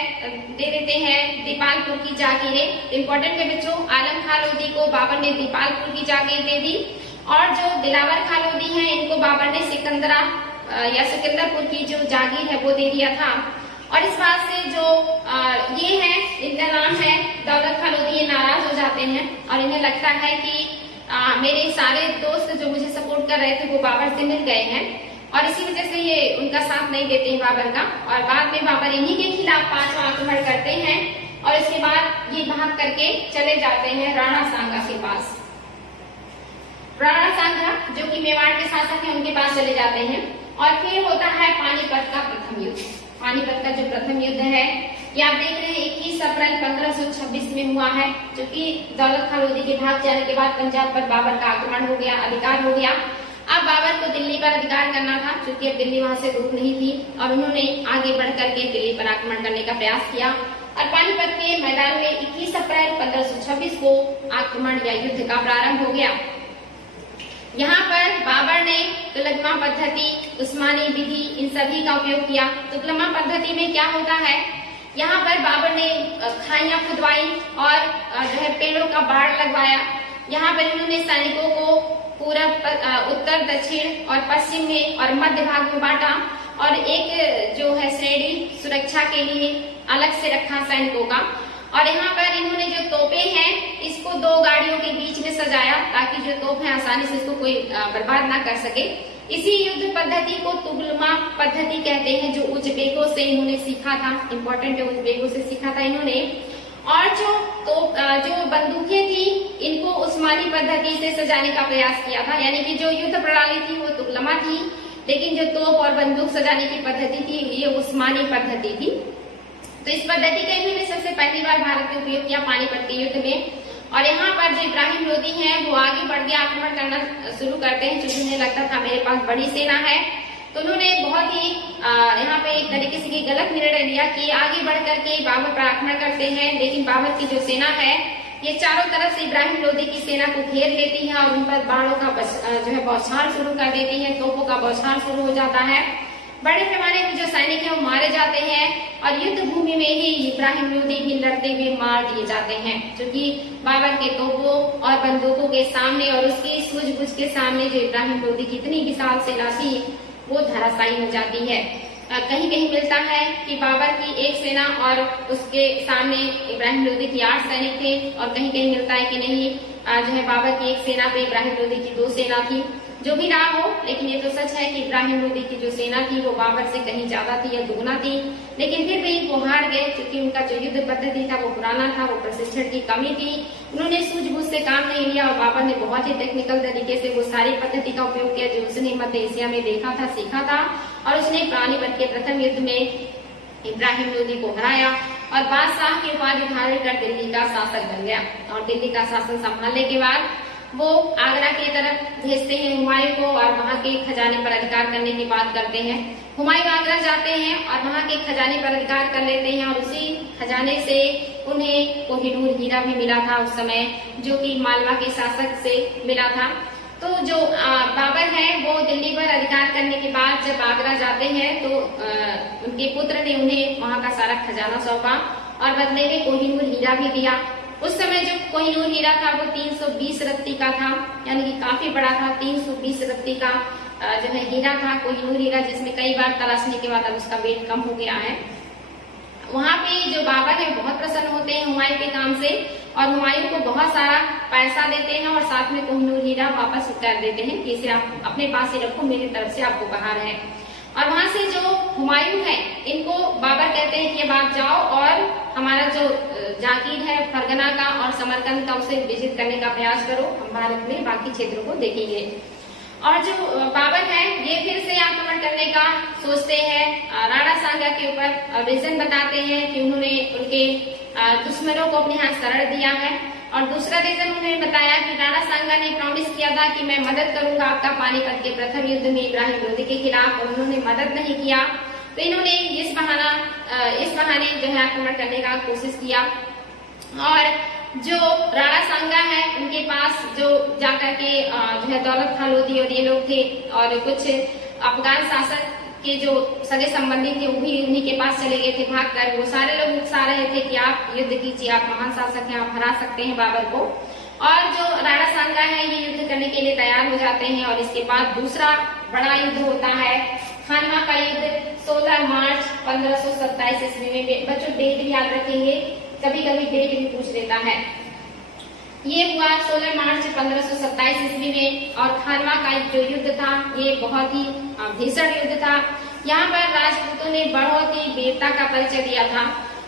दे देते हैं दीपालपुर की जागीरें। इम्पोर्टेंट है बच्चों, आलम खां लोदी को बाबर ने दीपालपुर की जागीर दे दी और जो दिलावर खां लोदी है इनको बाबर ने सिकंदरा या सिकंदरपुर की जो जागीर है वो दे दिया था। और इस बात से जो ये है इनका नाम है दौलत खां लोदी, ये नाराज हो जाते हैं और इन्हें लगता है कि मेरे सारे दोस्त जो मुझे सपोर्ट कर रहे थे वो बाबर से मिल गए हैं और इसी वजह से ये उनका साथ नहीं देते हैं बाबर का। और बाद में बाबर इन्हीं के खिलाफ पांचवा आक्रमण करते हैं और इसके बाद ये भाग करके चले जाते हैं राणा सांगा के पास। राणा सांगा जो कि मेवाड़ के शासक हैं उनके पास चले जाते हैं और फिर होता है पानीपत का प्रथम युद्ध। पानीपत का जो प्रथम युद्ध है ये आप देख रहे हैं 21 अप्रैल 1526 में हुआ है, जो कि दौलत खां लोदी के भाग जाने के बाद पंजाब पर बाबर का आक्रमण हो गया, अधिकार हो गया। अब बाबर को दिल्ली पर अधिकार करना था, क्योंकि अब दिल्ली वहां से दूर नहीं थी और उन्होंने आगे बढ़ करके दिल्ली पर आक्रमण करने का प्रयास किया और पानीपत के मैदान में 21 अप्रैल 1526 को आक्रमण या युद्ध का प्रारंभ हो गया। यहाँ पर बाबर ने तुगलमा पद्धति, उस्मानी विधि, इन सभी का उपयोग किया। तुगलमा पद्धति में क्या होता है, यहाँ पर बाबर ने खाइयां खुदवाई और जो है पेड़ों का बाड़ लगवाया। यहाँ पर इन्होंने सैनिकों को पूरब, उत्तर, दक्षिण और पश्चिम में और मध्य भाग में बांटा और एक जो है श्रेणी सुरक्षा के लिए अलग से रखा सैनिकों का। और यहाँ पर इन्होंने जो तोपें हैं इसको दो गाड़ियों के बीच में सजाया ताकि जो तोप है आसानी से इसको कोई बर्बाद ना कर सके। इसी युद्ध पद्धति को तुगलमा पद्धति कहते हैं, जो उज़्बेकों से इन्होंने सीखा था। इम्पोर्टेंट है, उज़्बेकों से सीखा था इन्होंने। और जो बंदूकें थी इनको उस्मानी पद्धति से सजाने का प्रयास किया था, यानी कि जो युद्ध प्रणाली थी वो तुगलमा थी, लेकिन जो तोप और बंदूक सजाने की पद्धति थी ये उस्मानी पद्धति थी। तो इस पद्धति का इन्होंने सबसे पहली बार भारत में उपयोग किया पानीपत के युद्ध में। और यहाँ पर जो इब्राहिम लोदी हैं वो आगे बढ़ के आक्रमण करना शुरू करते हैं, क्योंकि उन्हें लगता था मेरे पास बड़ी सेना है। तो उन्होंने बहुत ही यहाँ पे एक तरीके से गलत निर्णय लिया कि आगे बढ़ करके बाबर पर आक्रमण करते हैं, लेकिन बाबर की जो सेना है ये चारों तरफ से इब्राहिम लोदी की सेना को घेर लेती है और उन पर बाणों का जो है बौछार शुरू कर देती है, तोपों का बौछार शुरू हो जाता है। बड़े पैमाने में जो सैनिक हैं वो मारे जाते हैं और युद्ध भूमि में ही इब्राहिम लोदी भी लड़ते हुए मार दिए जाते हैं, क्योंकि बाबर के तोपों और बंदूकों के सामने और उसकी सूझबूझ के सामने जो इब्राहिम लोदी की इतनी विशाल सेना थी वो धराशायी हो जाती है। कहीं कहीं मिलता है कि बाबर की एक सेना और उसके सामने इब्राहिम लोदी की 8 सैनिक थे, और कहीं कहीं मिलता है कि नहीं जो है बाबर की एक सेना पे इब्राहिम लोदी की 2 सेना थी। जो भी रहा हो, लेकिन ये तो सच है कि इब्राहिम लोदी की जो सेना थी वो बाबर से कहीं ज्यादा थी या दुगना थी, लेकिन फिर भी वो हार गए, क्योंकि उनका जो युद्ध पद्धति था वो पुराना था, वो प्रशिक्षण की कमी थी। उन्होंने सूझबूझ से काम नहीं लिया और बाबर ने बहुत ही टेक्निकल तरीके से वो सारी पद्धति का उपयोग किया जो उसने मध्य एशिया में देखा था, सीखा था, और उसने पानीपत के प्रथम युद्ध में इब्राहिम लोदी को हराया और बादशाह की उपाधि धारण कर दिल्ली का शासक बन गया। और दिल्ली का शासन संभालने के बाद वो आगरा की तरफ भेजते हैं हुमायूं को और वहाँ के खजाने पर अधिकार करने की बात करते हैं। हुमायूं आगरा जाते हैं और वहाँ के खजाने पर अधिकार कर लेते हैं और उसी खजाने से उन्हें कोहिनूर हीरा भी मिला था उस समय, जो कि मालवा के शासक से मिला था। तो जो बाबर है वो दिल्ली पर अधिकार करने के बाद जब आगरा जाते हैं तो उनके पुत्र ने उन्हें वहाँ का सारा खजाना सौंपा और बदले में कोहिनूर हीरा भी दिया। उस समय जो कोहिनूर हीरा था वो 320 रत्ती का था, यानी कि काफी बड़ा था। 320 रत्ती का जो है हीरा था, कोहिनूर हीरा, जिसमें कई बार तलाशने के बाद अब उसका वेट कम हो गया है। वहाँ पे जो बाबर है बहुत प्रसन्न होते हैं हुमायूं के काम से और हुमायूं को बहुत सारा पैसा देते हैं और साथ में कोहिनूर हीरा वापस कर देते हैं कि इसे आप अपने पास ही रखो, मेरी तरफ से आपको उपहार है। और वहां से जो हुमायूं है इनको बाबर कहते हैं कि अब आप जाओ और हमारा जो जागीर है फरगना का और समरकंद का उसे विजिट करने का प्रयास करो, हम भारत में बाकी क्षेत्रों को देखेंगे। और जो बाबर है ये फिर से आक्रमण करने का सोचते हैं, राणा सांगा के ऊपर रीजन बताते हैं कि उन्होंने उनके दुश्मनों को अपने हाथ शरण दिया है। और दूसरा रीजन उन्होंने बताया कि राणा सांगा ने प्रॉमिस किया था कि मैं मदद करूंगा आपका पानीपत के प्रथम युद्ध में इब्राहिम लोदी के खिलाफ, और उन्होंने मदद नहीं किया। तो इन्होंने इस बहाने जो है आक्रमण करने का कोशिश किया। और जो राणा सांगा है उनके पास जो जाकर के जो है दौलत खां लोधी और ये लोग थे और कुछ अफगान शासक के जो सगे संबंधी थे वो भी उन्हीं के पास चले गए थे भागकर। वो सारे लोग उत्साह रहे थे कि आप युद्ध कीजिए, आप महान शासक हैं, आप हरा सकते हैं बाबर को। और जो राणा सांगा है ये युद्ध करने के लिए तैयार हो जाते हैं। और इसके बाद दूसरा बड़ा युद्ध होता है खानवा का युद्ध 16 मार्च 1527 ईस्वी में। बच्चों डेट भी याद रखेंगे, कभी कभी डेट भी पूछ लेता है। ये हुआ 16 मार्च 1527 ईस्वी में। और खानवा का जो युद्ध था ये बहुत ही भीषण युद्ध था। यहाँ पर राजपूतों ने बहुत ही वीरता का परिचय दिया था।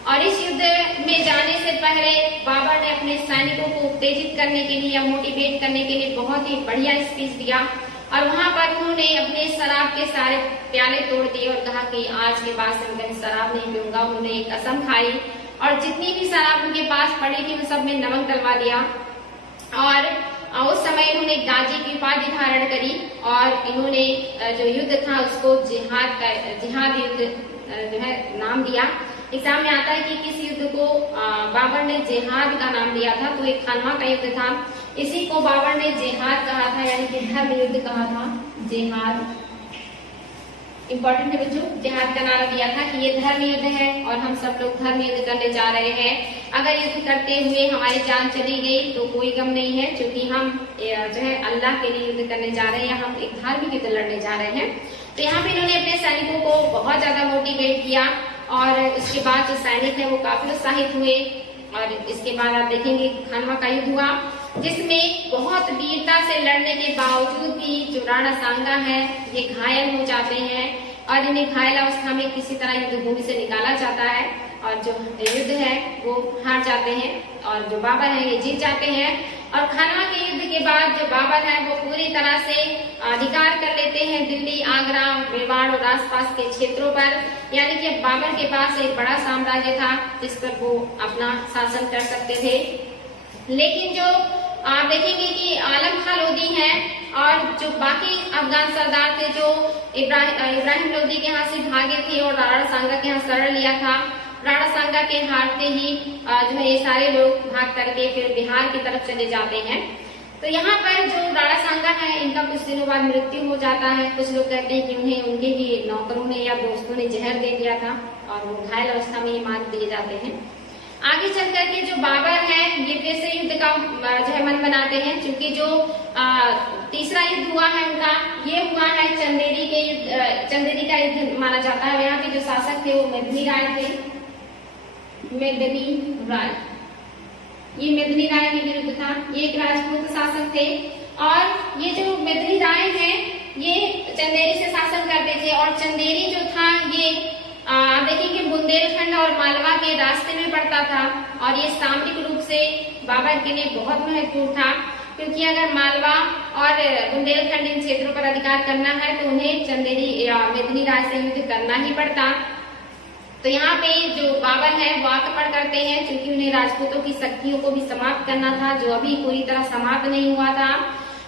और इस युद्ध में जाने से पहले बाबर ने अपने सैनिकों को उत्तेजित करने के लिए या मोटिवेट करने के लिए बहुत ही बढ़िया स्पीच दिया। और वहाँ पर उन्होंने अपने शराब के सारे प्याले तोड़ दिए और कहा कि आज के बाद से मैं शराब नहीं पीऊंगा। उन्होंने एक कसम खाई और जितनी भी शराब उनके पास पड़ी थी उन सब में नमक डलवा दिया। और उस समय इन्होंने गाजी की उपाधि धारण करी और इन्होंने जो युद्ध था उसको जिहाद युद्ध जो है नाम दिया। एग्जाम में आता है कि किस युद्ध को बाबर ने जिहाद का नाम दिया था, तो एक खानवा का युद्ध था। इसी को बाबर ने जिहाद कहा था, यानी कि धर्म युद्ध कहा था। जिहाद इंपॉर्टेंट है बच्चों, जिहाद का नारा दिया था कि ये धर्म युद्ध है और हम सब लोग धर्म युद्ध करने जा रहे हैं। अगर युद्ध करते हुए हमारी जान चली गई तो कोई गम नहीं है, क्योंकि हम जो है अल्लाह के लिए युद्ध करने जा रहे हैं, या हम एक धार्मिक युद्ध लड़ने जा रहे हैं। तो यहाँ पे इन्होंने अपने सैनिकों को बहुत ज्यादा मोटिवेट किया और इसके बाद जो सैनिक है वो काफी उत्साहित हुए। और इसके बाद आप देखेंगे खानवा का युद्ध हुआ, जिसमें बहुत वीरता से लड़ने के बावजूद भी जो राणा सांगा है ये घायल हो जाते हैं और इन्हें घायल अवस्था में किसी तरह युद्ध भूमि से निकाला जाता है और जो युद्ध है वो हार जाते हैं और जो बाबर है ये जीत जाते हैं। और खानवा के युद्ध के बाद जो बाबर है वो पूरी तरह से अधिकार कर लेते हैं दिल्ली, आगरा, मेवाड़ और आसपास के क्षेत्रों पर, यानी कि बाबर के पास एक बड़ा साम्राज्य था जिस पर वो अपना शासन कर सकते थे। लेकिन जो आप देखेंगे कि आलम खां लोधी हैं और जो बाकी अफगान सरदार थे जो इब्राहिम लोधी के यहाँ से भागे थे और राणा सांगा के यहाँ शरण लिया था, राणा सांगा के हारते ही जो है ये सारे लोग भाग करके फिर बिहार की तरफ चले जाते हैं। तो यहाँ पर जो राणा सांगा है इनका कुछ दिनों बाद मृत्यु हो जाता है। कुछ लोग कहते हैं कि उन्हें उनके ही नौकरों ने या दोस्तों ने जहर दे दिया था और वो घायल अवस्था में ही मार दिए जाते हैं। आगे चल करके जो बाबर है ये फिर से युद्ध का जो है मन बनाते हैं, क्योंकि जो तीसरा युद्ध हुआ है उनका ये हुआ है चंदेरी के युद्ध, चंदेरी का युद्ध माना जाता है। यहाँ के जो शासक थे वो मेदिनी राय थे, मेदिनी राय, ये मेदिनी राय के विरुद्ध था। ये एक राजपूत शासक थे और ये जो मेदिनी राय है ये चंदेरी से शासन करते थे और चंदेरी जो था ये देखिए कि बुंदेलखंड और मालवा के रास्ते में पड़ता था और ये सामरिक रूप से बाबर के लिए बहुत महत्वपूर्ण था, क्योंकि अगर मालवा और बुंदेलखंड इन क्षेत्रों पर अधिकार करना है तो उन्हें चंदेरी या मेदिनी राय से युद्ध करना ही पड़ता। तो यहाँ पे जो बाबर है वो आक्रमण करते हैं, क्योंकि उन्हें राजपूतों की शक्तियों को भी समाप्त करना था जो अभी पूरी तरह समाप्त नहीं हुआ था।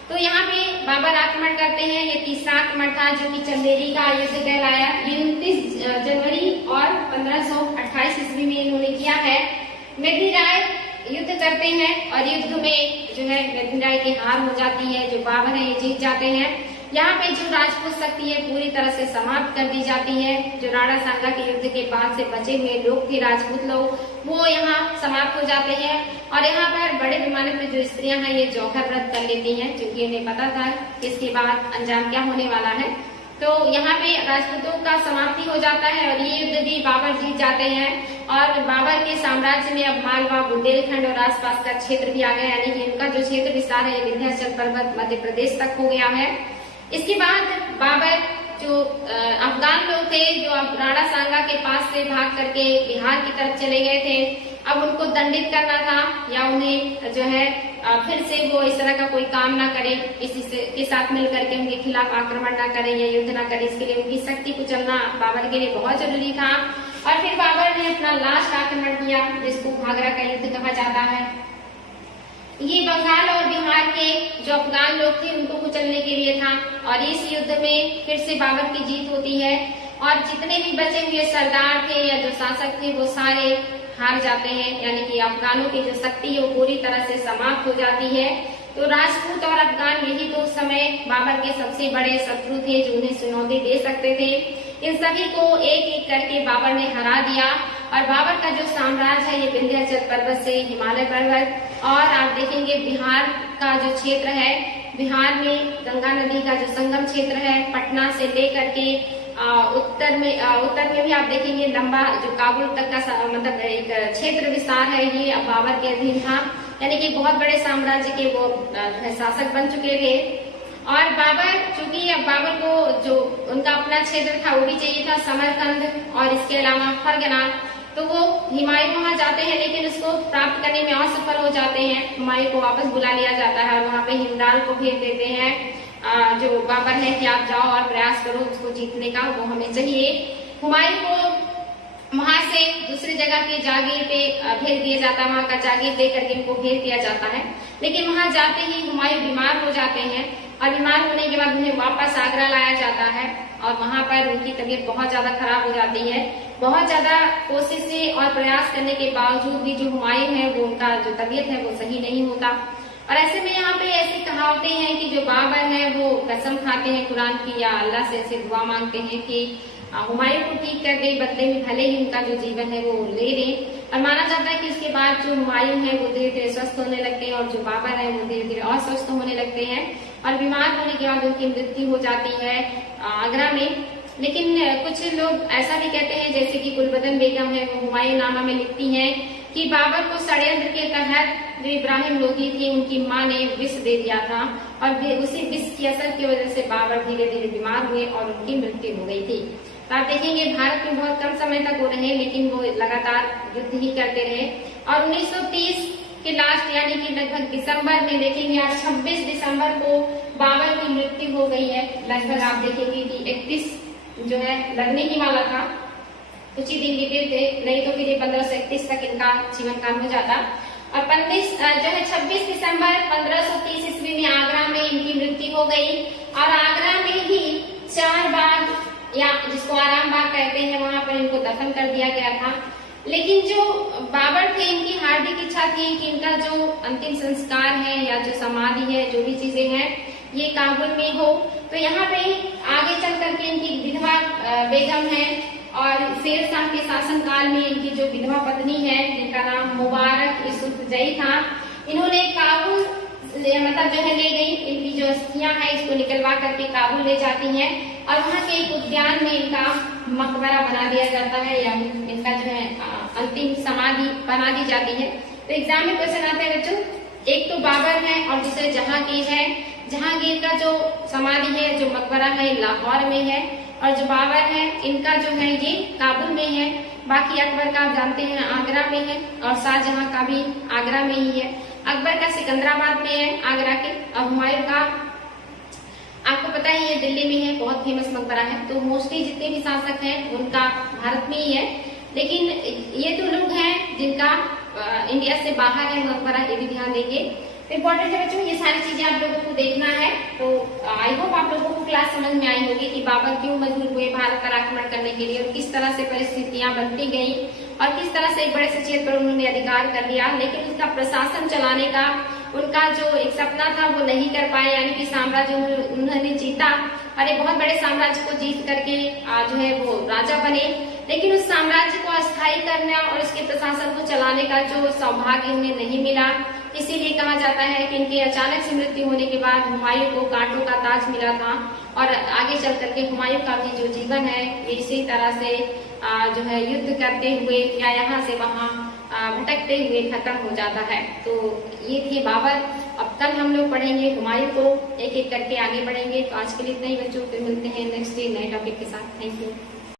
तो यहाँ पे बाबर आक्रमण करते हैं। ये तीसरा आक्रमण था जो कि चंदेरी का युद्ध कहलाया। ये 29 जनवरी और 1528 ईस्वी में इन्होंने किया है। मेदिनी राय युद्ध करते हैं और युद्ध में जो है मेदिनी राय की हार हो जाती है, जो बाबर है ये जीत जाते हैं। यहाँ पे जो राजपूत शक्ति है पूरी तरह से समाप्त कर दी जाती है। जो राणा सांगा के युद्ध के बाद से बचे हुए लोग थे राजपूत लोग, वो यहाँ समाप्त हो जाते हैं और यहाँ पर बड़े पैमाने पर जो स्त्रियां हैं ये जौहर व्रत कर लेती हैं, क्योंकि उन्हें पता था कि इसके बाद अंजाम क्या होने वाला है। तो यहाँ पे राजपूतों का समाप्ति हो जाता है और ये युद्ध भी बाबर जीत जाते हैं और बाबर के साम्राज्य में अब मालवा, बुंदेलखंड और आसपास का क्षेत्र भी आ गया, यानी कि उनका जो क्षेत्र विस्तार है विंध्याचल पर्वत मध्य प्रदेश तक हो गया है। इसके बाद बाबर जो अफगान लोग थे जो अब राणा सांगा के पास से भाग करके बिहार की तरफ चले गए थे, अब उनको दंडित करना था या उन्हें जो है फिर से वो इस तरह का कोई काम ना करे, किसी से के साथ मिल करके उनके खिलाफ आक्रमण ना करे या युद्ध ना करे। इसके लिए उनकी शक्ति को चलना बाबर के लिए बहुत जरूरी था। और फिर बाबर ने अपना लास्ट आक्रमण किया जिसको घाघरा का युद्ध कहा जाता है। ये बंगाल और बिहार के जो अफगान लोग थे उनको कुचलने के लिए था और इस युद्ध में फिर से बाबर की जीत होती है और जितने भी बचे हुए सरदार थे या जो शासक थे वो सारे हार जाते हैं, यानी कि अफगानों की जो शक्ति है वो पूरी तरह से समाप्त हो जाती है। तो राजपूत और अफगान यही तो उस समय बाबर के सबसे बड़े शत्रु थे जो उन्हें चुनौती दे सकते थे। इन सभी को एक एक करके बाबर ने हरा दिया और बाबर का जो साम्राज्य है ये विंध्याचल पर्वत से हिमालय पर्वत और आप देखेंगे बिहार का जो क्षेत्र है, बिहार में गंगा नदी का जो संगम क्षेत्र है पटना से लेकर के उत्तर में भी आप देखेंगे लंबा जो काबुल तक का मतलब एक क्षेत्र विस्तार है ये बाबर के अधीन था, यानी कि बहुत बड़े साम्राज्य के वो शासक बन चुके थे। और बाबर चूंकि अब बाबर को जो उनका अपना क्षेत्र था वो भी चाहिए था समरकंद और इसके अलावा फरगना, तो वो हुमायूं वहां जाते हैं लेकिन उसको प्राप्त करने में असफल हो जाते हैं। हुमायूं को वापस बुला लिया जाता है और वहां पे हिंदाल को भेज देते हैं जो बाबर है कि आप जाओ और प्रयास करो उसको जीतने का, वो हमें चाहिए। हुमायूं को वहां से दूसरी जगह के जागीर पे भेज दिया जाता है, वहां का जागीर दे करके उनको भेज दिया जाता है। लेकिन वहां जाते ही हुमायूं बीमार हो जाते हैं और बीमार होने के बाद उन्हें वापस आगरा लाया जाता है और वहां पर उनकी तबीयत बहुत ज्यादा खराब हो जाती है। बहुत ज्यादा कोशिश से और प्रयास करने के बावजूद भी जो हुमायूं है वो उनका जो तबीयत है वो सही नहीं होता। और ऐसे में यहाँ पे ऐसी कहावतें हैं कि जो बाबर है वो कसम खाते हैं कुरान की या अल्लाह से ऐसे दुआ मांगते हैं कि हुमायूं को ठीक कर दे, बदले में भले ही उनका जो जीवन है वो ले लें। और माना जाता है कि उसके बाद जो हुमायूं है वो धीरे धीरे स्वस्थ होने लगते हैं और जो बाबर है वो धीरे धीरे अस्वस्थ होने लगते हैं और बीमार होने के बाद उनकी मृत्यु हो जाती है आगरा में। लेकिन कुछ लोग ऐसा भी कहते हैं, जैसे कि गुलबदन बेगम है, वो हुमायूं नामा में लिखती हैं कि बाबर को षड्यंत्र के तहत जो इब्राहिम लोधी थी उनकी मां ने विष दे दिया था और उसी विष की असर की वजह से बाबर धीरे धीरे बीमार हुए और उनकी मृत्यु हो गई थी। तो आप देखेंगे भारत में बहुत कम समय तक वो रहे, लेकिन वो लगातार युद्ध ही करते रहे और 1930 के लास्ट यानी कि लगभग दिसंबर में देखेंगे आप 26 दिसंबर को बाबर की मृत्यु हो गई है। लगभग आप देखेंगे कि 31 जो है लगने ही वाला था, कुछ ही दिन बीते थे, नहीं तो फिर 1531 तक इनका जीवन काल हो जाता। और 26 दिसंबर 1530 ईस्वी में आगरा में इनकी मृत्यु हो गई और आगरा में ही चार बाग या जिसको आराम बाग कहते हैं वहां पर इनको दफन कर दिया गया था। लेकिन जो बाबर थे इनकी हार्दिक इच्छा थी कि इनका जो अंतिम संस्कार है या जो समाधि है, जो भी चीजें हैं, ये काबुल में हो। तो यहाँ पे आगे चल करके इनकी विधवा बेगम है और शेर शाह के शासन काल में इनकी जो विधवा पत्नी है जिनका नाम मुबारक यूसुफजई था, इन्होंने काबुल मतलब जो है ले गई। इनकी जो अस्थियां हैं इसको निकलवा करके काबुल ले जाती हैं और वहाँ के एक उद्यान में इनका मकबरा बना दिया जाता है या इनका जो है अंतिम समाधि बना दी जाती है। तो एग्जाम में क्वेश्चन आते हैं बच्चों, एक तो बाबर है और दूसरे जहांगीर है। जहांगीर का जो समाधि है, जो मकबरा है, लाहौर में है और जो बाबर है इनका जो है ये काबुल में है। बाकी अकबर का आप जानते हैं आगरा में है और शाहजहां का भी आगरा में ही है। अकबर का सिकंदराबाद में है आगरा के, और हुमायूं का आपको पता ही है दिल्ली में है, बहुत फेमस मकबरा है। तो मोस्टली जितने भी शासक हैं उनका भारत में ही है, लेकिन ये तो लोग हैं जिनका इंडिया से बाहर है मकबरा, ये भी ध्यान देंगे। इम्पोर्टेंट है बच्चों, ये सारी चीजें आप लोगों को देखना है। तो आई होप आप लोगों को क्लास समझ में आई होगी कि बाबर क्यों मजबूर हुए भारत पर आक्रमण करने के लिए और किस तरह से परिस्थितियां बनती गई और किस तरह से एक बड़े से क्षेत्र पर उन्होंने अधिकार कर लिया, लेकिन उसका प्रशासन चलाने का उनका जो एक सपना था वो नहीं कर पाए, यानी कि साम्राज्य उन्होंने जीता और एक बहुत बड़े साम्राज्य को जीत करके जो है वो राजा बने, लेकिन उस साम्राज्य को अस्थायी करना और उसके प्रशासन को चलाने का जो सौभाग्य उन्हें नहीं मिला। इसीलिए कहा जाता है कि इनकी अचानक से मृत्यु होने के बाद हुमायूं को कांटों का ताज मिला था और आगे चल करके हुमायूं का भी जो जीवन है इसी तरह से जो है युद्ध करते हुए या यहाँ से वहाँ भटकते हुए खत्म हो जाता है। तो ये थे बाबर। अब कल हम लोग पढ़ेंगे हुमायूं को, एक एक करके आगे बढ़ेंगे। तो आज के लिए इतना ही बच्चों, फिर मिलते हैं नेक्स्ट डे नए टॉपिक के साथ। Thank you.